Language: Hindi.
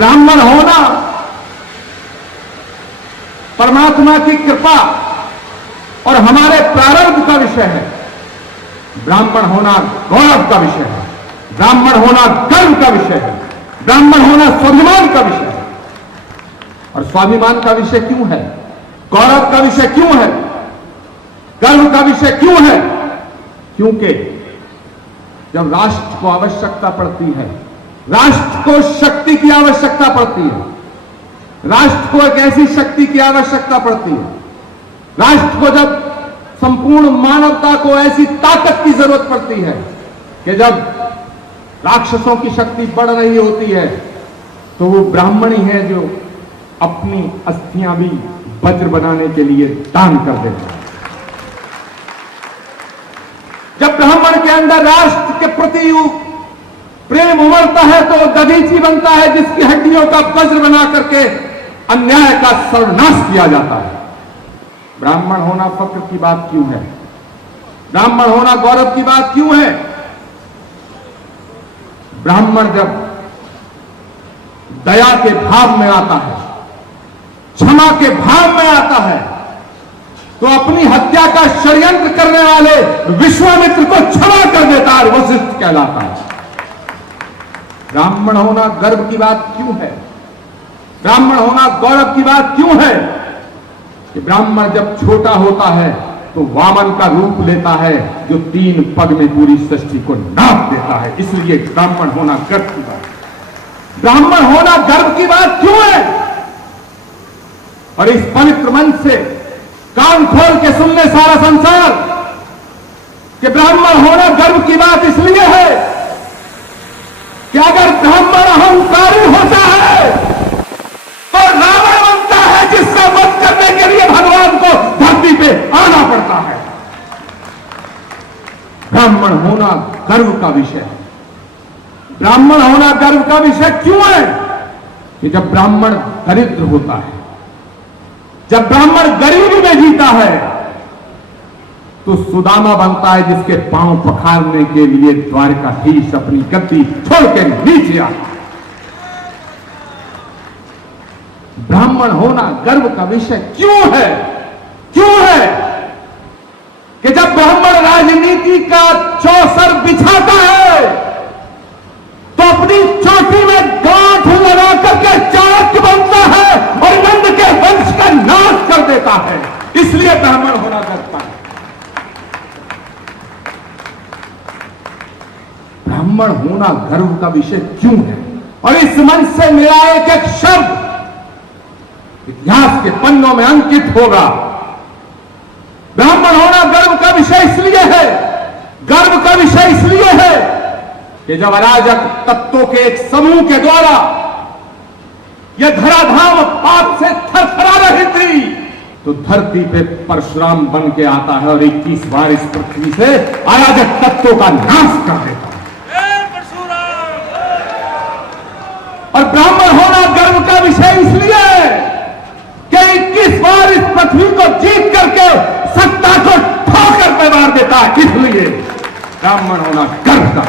ब्राह्मण होना परमात्मा की कृपा और हमारे प्रारब्ध का विषय है। ब्राह्मण होना गौरव का विषय है, ब्राह्मण होना गर्व का विषय है, ब्राह्मण होना स्वाभिमान का विषय है। और स्वाभिमान का विषय क्यों है, गौरव का विषय क्यों है, गर्व का विषय क्यों है? क्योंकि जब राष्ट्र को आवश्यकता पड़ती है, राष्ट्र को शक्ति की आवश्यकता पड़ती है, राष्ट्र को एक ऐसी शक्ति की आवश्यकता पड़ती है, राष्ट्र को जब संपूर्ण मानवता को ऐसी ताकत की जरूरत पड़ती है कि जब राक्षसों की शक्ति बढ़ रही होती है तो वो ब्राह्मण ही है जो अपनी अस्थियां भी वज्र बनाने के लिए दान कर देते हैं। जब ब्राह्मण के अंदर राष्ट्र के प्रति प्रेम उमड़ता है तो दधीची बनता है जिसकी हड्डियों का वज्र बना करके अन्याय का सर्वनाश किया जाता है। ब्राह्मण होना फक्र की बात क्यों है, ब्राह्मण होना गौरव की बात क्यों है? ब्राह्मण जब दया के भाव में आता है, क्षमा के भाव में आता है, तो अपनी हत्या का षड्यंत्र करने वाले विश्वामित्र को क्षमा कर देता है, वशिष्ठ कहलाता है। ब्राह्मण होना गर्व की बात क्यों है, ब्राह्मण होना गौरव की बात क्यों है? कि ब्राह्मण जब छोटा होता है तो वामन का रूप लेता है जो 3 पग में पूरी सृष्टि को नाप देता है। इसलिए ब्राह्मण होना गर्व की बात है। ब्राह्मण होना गर्व की बात क्यों है? और इस पवित्र मंच से कान खोल के सुन ले सारा संसार कि ब्राह्मण होना गर्व की बात इसलिए है कि अगर ब्राह्मण अहंकारी होता है तो रावण बनता है जिसका वध करने के लिए भगवान को धरती पे आना पड़ता है। ब्राह्मण होना गर्व का विषय है। ब्राह्मण होना गर्व का विषय क्यों है? कि जब ब्राह्मण दरिद्र होता है, जब ब्राह्मण गरीबी में जीता है तो सुदामा बनता है जिसके पांव पखारने के लिए द्वारकाधीश अपनी गद्दी छोड़ के नीचे आता है। ब्राह्मण होना गर्व का विषय क्यों है? क्यों है कि जब ब्राह्मण राजनीति का चौसर बिछाता है तो अपनी चोटी में गांठ लगा करके चाणक्य बनता है और नंद के वंश का नाश कर देता है। इसलिए ब्राह्मण होना गर्व है। ब्राह्मण होना गर्व का विषय क्यों है? और इस मंच से मेरा एक एक शब्द इतिहास के पन्नों में अंकित होगा। ब्राह्मण होना गर्व का विषय इसलिए है, गर्व का विषय इसलिए है कि जब अराजक तत्वों के एक समूह के द्वारा यह धराधाम पाप से थरथरा रही थी तो धरती पे परशुराम बन के आता है और 21 बार इस पृथ्वी से अराजक तत्वों का नाश कर देता है। और ब्राह्मण होना गर्व का विषय इसलिए कि 21 बार इस पृथ्वी को जीत करके सत्ता को ठोकर पे मार देता है। इसलिए ब्राह्मण होना गर्व का